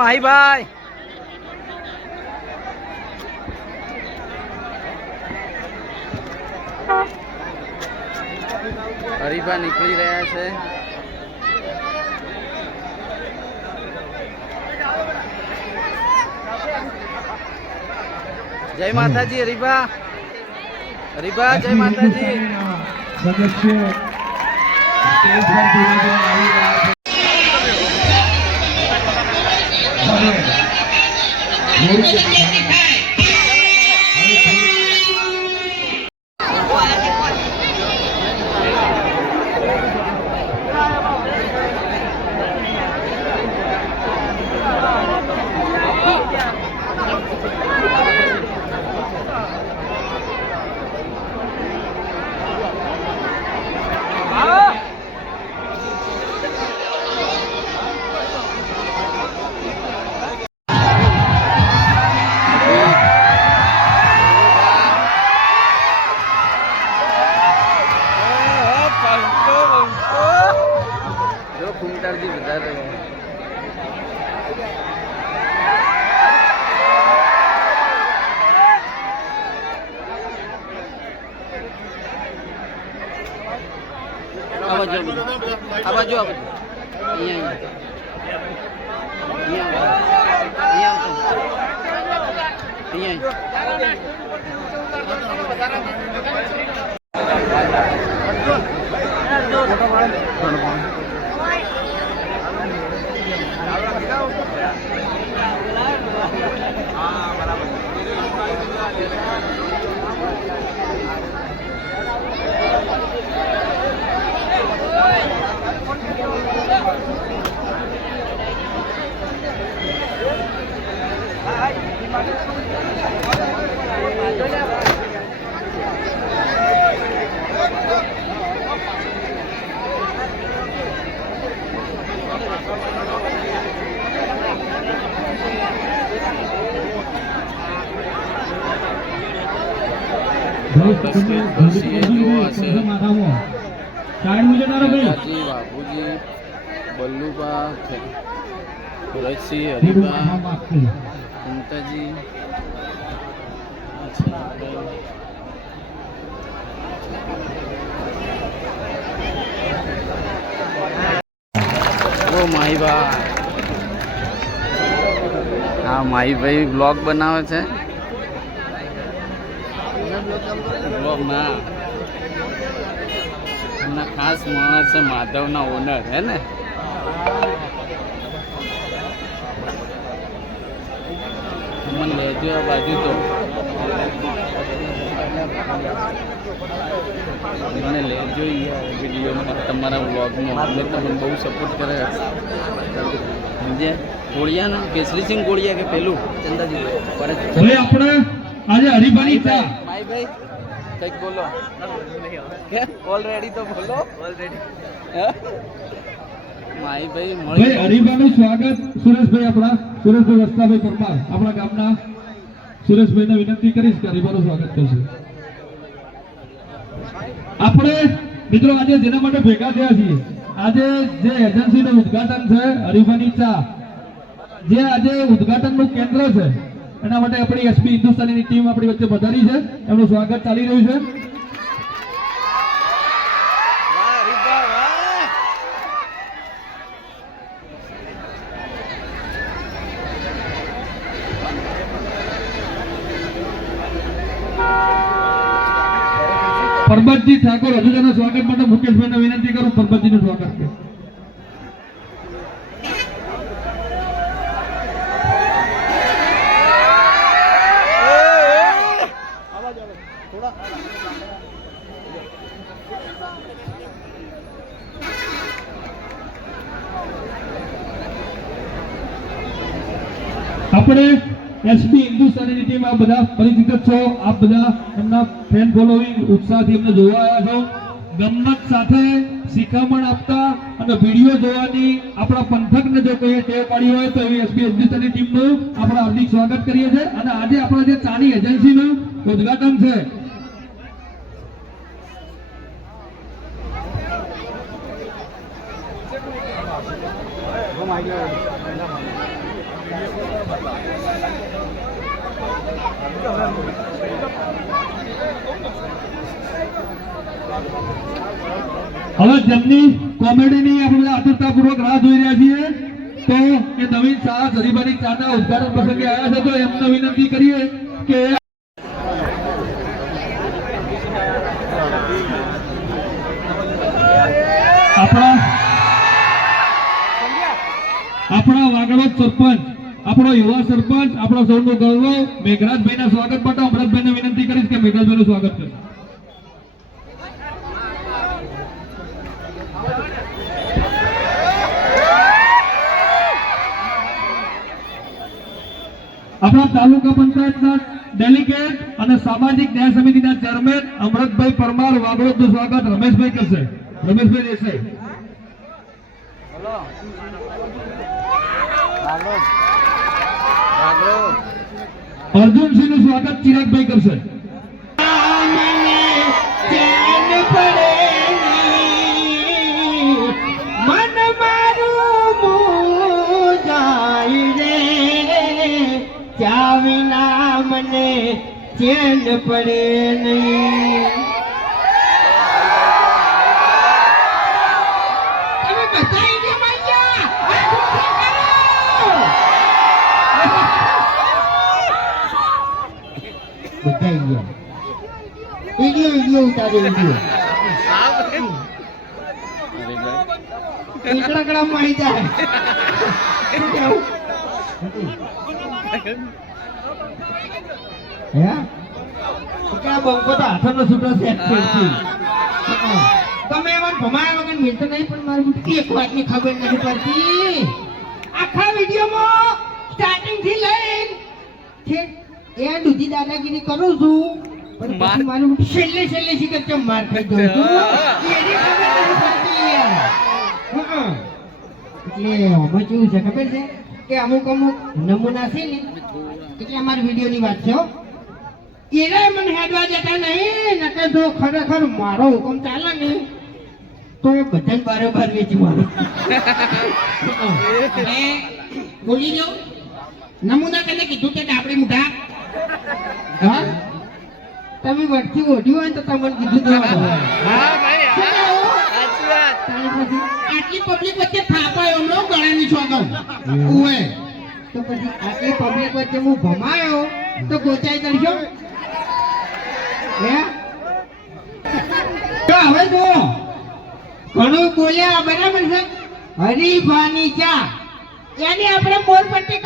માહીભાઈ. હરીફા નીકળી રહ્યા છે. જય માતાજી હરીફા. હરીફા જય માતાજી. બાપુજી બલ્લુબા ભરતસિંહ હરીબા મમતાજી માહીબા. હા માહીભાઈ બ્લોગ બનાવે છે. બ્લોગ ના એમના ખાસ માણસ છે માધવના ઓનર હે ને. મને લેજો આ બાજુ તો મને લેજો વિડીયોમાં તમારા બ્લોગમાં. અમે તમને બહુ સપોર્ટ કરે સમજે. કોળિયાનો કેસરીસિંહ કોળિયા કે પેલું ચંદાજી હવે આપણે આજે હરીફાની ચા માહીભાઈ કંઈક બોલો. ઓલરેડી તો બોલો. ઓલરેડી માહીભાઈ મળી હરીફાનું સ્વાગત સુરેશભાઈ આપણા સુરેશભાઈ વસ્તાભાઈ પરમાર આપણા ગામના સુરેશભાઈને વિનંતી કરીશ કે હરીફાનું સ્વાગત કરશે. આપણે મિત્રો આજે જેના માટે ભેગા થયા છીએ, આજે જે એજન્સીનું ઉદ્ઘાટન છે હરીફાની ચા, જે આજે ઉદ્ઘાટનનું કેન્દ્ર છે, એના માટે આપણી એસપી હિન્દુસ્તાનીની ટીમ આપણી વચ્ચે પધારી છે. એમનું સ્વાગત ચાલી રહ્યું છે. પરબતજી ઠાકોર હજુના સ્વાગત માટે મુકેશભાઈને વિનંતી કરું. પરબતજીનું સ્વાગત છે. આપણે એસપી હિન્દુસ્તાનીની ટીમ આ બધા પરિચિત છો. આપ બધા એમના ફેન ફોલોઈંગ ઉત્સાહથી એમને જોવા આવ્યા છો. ગમત સાથે શિખામણ આપતા અને વિડીયો જોવાની આપણા પંથકને જો કોઈ ટેવ પાડી હોય તો એવી એસપી હિન્દુસ્તાની ટીમનું આપણે હાર્દિક સ્વાગત કરીએ છીએ. અને આજે આપણા જે ચાની એજન્સીનું ઉદ્ઘાટન છે, હવે જેમની કોમેડીની આપણે બધા આતુરતાપૂર્વક રાહ જોઈ રહ્યા છીએ તો એ નવીન શાળા સરીબાની ચાના ઉદ્ઘાટન પ્રસંગે આવ્યા છે તો એમને વિનંતી કરીએ કે આપણા વાગડોદ સરપંચ, આપણો યુવા સરપંચ, આપણો સૌનો ગૌરવ મેઘરાજભાઈના સ્વાગત માટે અમૃતભાઈને વિનંતી કરીશ કે મેઘરાજભાઈનું સ્વાગત કરે. આપણા તાલુકા પંચાયતના ડેલિગેટ અને સામાજિક ન્યાય સમિતિના ચેરમેન અમૃતભાઈ પરમાર વાગડોદનું સ્વાગત રમેશભાઈ કરશે. રમેશભાઈ દેસાઈ. અર્જુનસિંહનું સ્વાગત ચિરાગભાઈ કરશે. ચાવીના મને ચેન પડે નહીં. તમે બધાય કે માયા બધાય વિડિયો ઉતાર્યો વિડિયો મળી જાય. બંકો તો હાથનો છૂટો સેટ છે. તમે એમાં ભમાયા વગર મિલતો નહીં પણ મારી એક વાતની ખબર નથી પડતી. આખા વિડીયોમાં સ્ટાર્ટિંગ થી લઈને એન્ડ સુધી દાદાગીરી કરું છું પણ પછી મારું છેલ્લે શીખર કેમ માર ખાઈ ગયો છું એની ખબર નથી પડતી યાર. એટલે આમાં કેવું છે ખબર છે કે અમુક નમૂના છે ને એટલે અમારી વિડીયોની વાત છે. એના મને હેડવા જતા નહીં નકે જો ખરેખર મારો હુકમ ચાલે ને તો બધાને બરાબર વેચી મારું. બોલી દો નમૂના કને કીધું કે ડાબડી મુઠા હા તમે વટથી ઓઢ્યું હોય તો તમને કીધું આટલી પબ્લિક વચ્ચે થાપાયો નો ગળાની છોગન ઉએ તો પછી આટલી પબ્લિક વચ્ચે હું ભમાયો તો ગોચાઈ કરશો. હવે જો ઘણું બોલ્યા બરાબર છે. હરીફાની ચા એની આપણે બોરપટ્ટી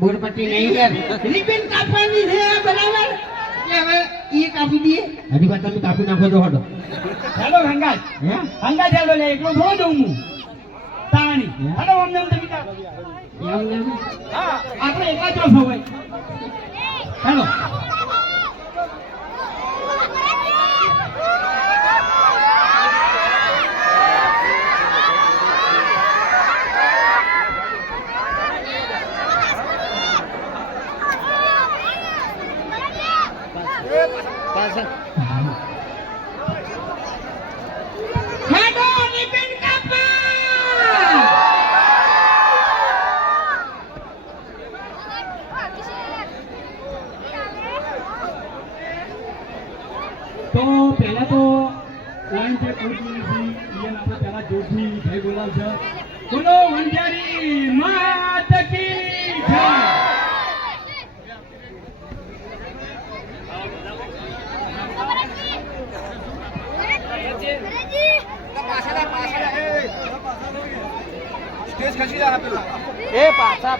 બોરપટ્ટી નહીં યાર રિબિન કાપવાની છે બરાબર. હવે એ કાપી દઈએ. હરીફા તમે કાપી નાખો તો હડો હેલો હંગાજ હંગાજ હેલો લે એકલો થોડો દઉં હું તાણી હેલો અમને તમે હા આપણે એકલા જ હોય હેલો. તો પહેલા તો લાઈન છે પૂરી આપણે પહેલા જોશી ભાઈ બોલાવશે. બોલો વંજારી માત કી જય. સ્ટેજ ખસી જા પેલા એ પાછા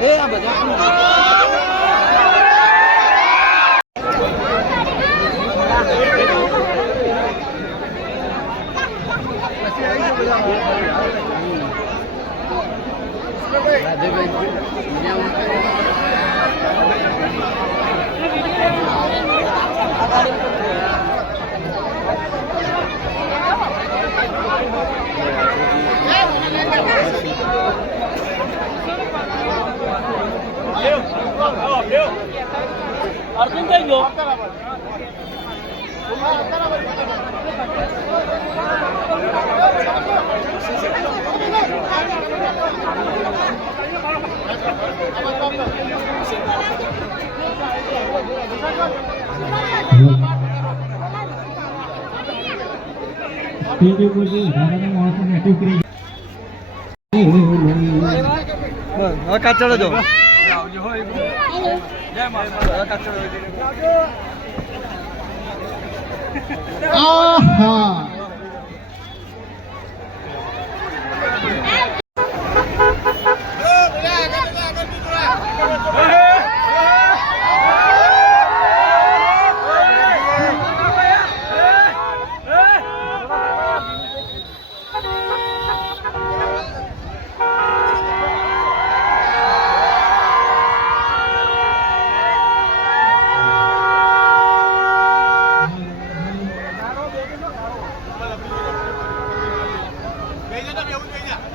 એ આ બધા અર્જુન થઈ ગયો બીજું કોઈ ધારાના માણસો નેટિવ કરી હવે કાચડો જો જય માતા કાચડો આહા બેજા બેવું થઈ જા